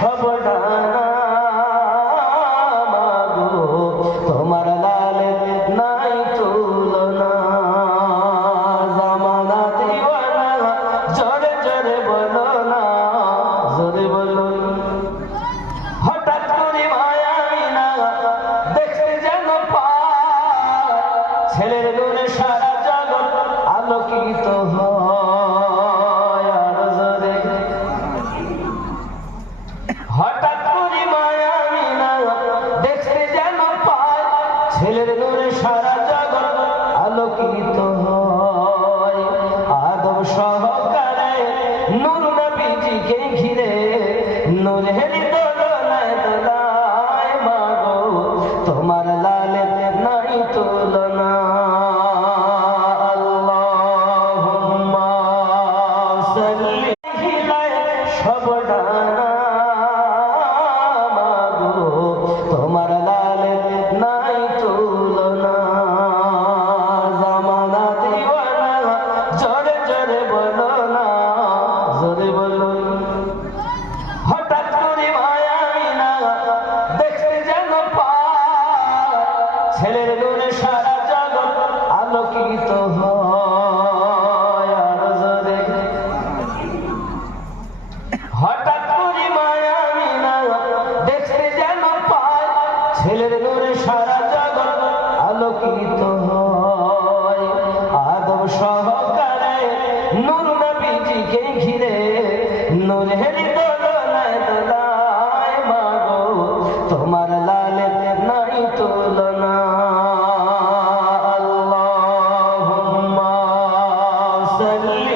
সব ডানা মাগো তোমার লালের নাই তুলনা জামানা দিওয়ানা জোরে জোরে বলো না জোরে বলো হঠাৎ করে মায়াবিনা দেখতে যেন পায় ছেলের নূরে সারা জগৎ আলোকিত হয় আর জোরে হঠাৎ করে মায়াবিনা দেখতে যেন পায় ছেলের নূরে সারা জগৎ আলোকিত হয় আদম সহকারে নূর নবীজিকে ঘিরে নূরের দোলনায় দোলায় মাগো তোমার লালের নাই তুলনা আল্লাহুম্মা সাল্লি আলাইহি সব ডানা